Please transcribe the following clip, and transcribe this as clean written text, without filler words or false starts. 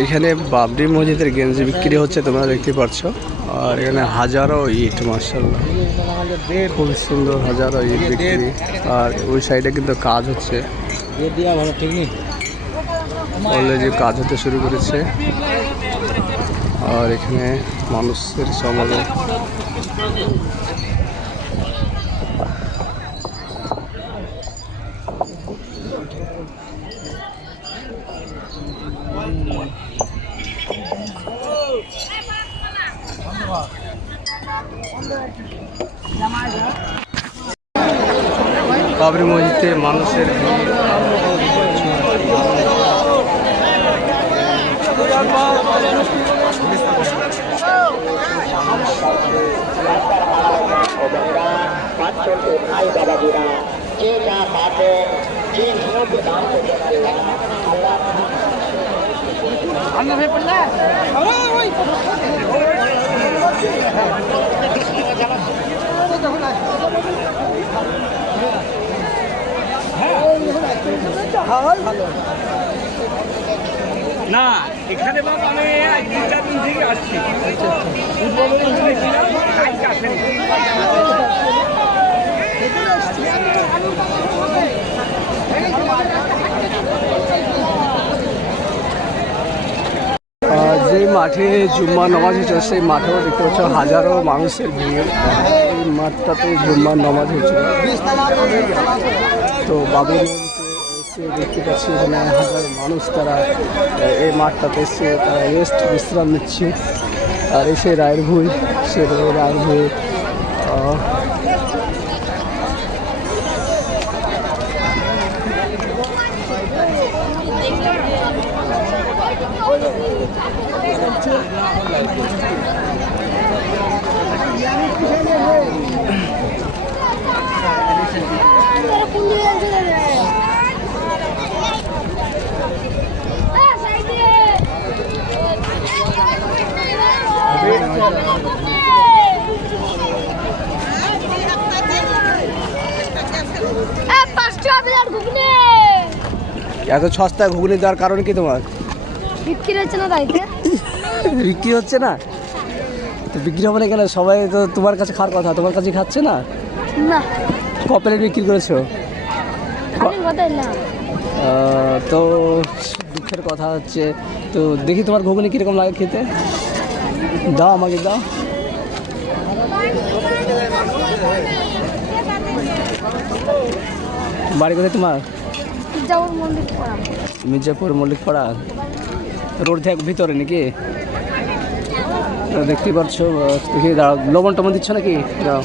এখানে বাবরি মসজিদের গেঞ্জি বিক্রি হচ্ছে, তোমরা দেখতে পাচ্ছ। আর এখানে হাজারো ইট, মাশাআল্লাহ খুব সুন্দর হাজারো ইট বিক্রি। আর ওই সাইডে কিন্তু কাজ হচ্ছে, অলরেডি কাজ হতে শুরু করেছে। আর এখানে মানুষের সমাগম। বাবরি মসজিদে মানুষের ভিড়। না এখানে বাবা আমি 2-4 দিন থেকে আসছি। যে মাঠে জুম্মার নামাজ হচ্ছে সেই মাঠেও দেখতে পাচ্ছ হাজারো মানুষের ভিড়। এই মাঠটাতে জুম্মার নামাজ হচ্ছে। তো বাবুর এসে দেখতে পাচ্ছি এখানে হাজার মানুষ, তারা এই মাঠটাতে এসে তারা রেস্ট বিশ্রাম নিচ্ছে। আর এসে রায়ের ভুঁই, সে রায়ের ভুঁই এত সস্তা ঘুগনি দেওয়ার কারণ কি তোমার? বিক্রি হচ্ছে না তাইতে। বিক্রি হচ্ছে না তো বিক্রি হবে না কেন? সবাই তো তোমার কাছে খাওয়ার কথা, তোমার কাছে খাচ্ছে না। না ক প্লেট বিক্রি করেছো? তো দুঃখের কথা হচ্ছে। তো দেখি তোমার ঘুগনি কীরকম লাগে খেতে, দাও আমাকে দাও। বাড়ি কোথায় তোমার? মির্জাপুর মল্লিকপাড়া রোড থেকে ভিতরে নাকি? দেখতে পাচ্ছ, দেখি দাঁড়াও, লবণ টবণ দিচ্ছ নাকি? দাও।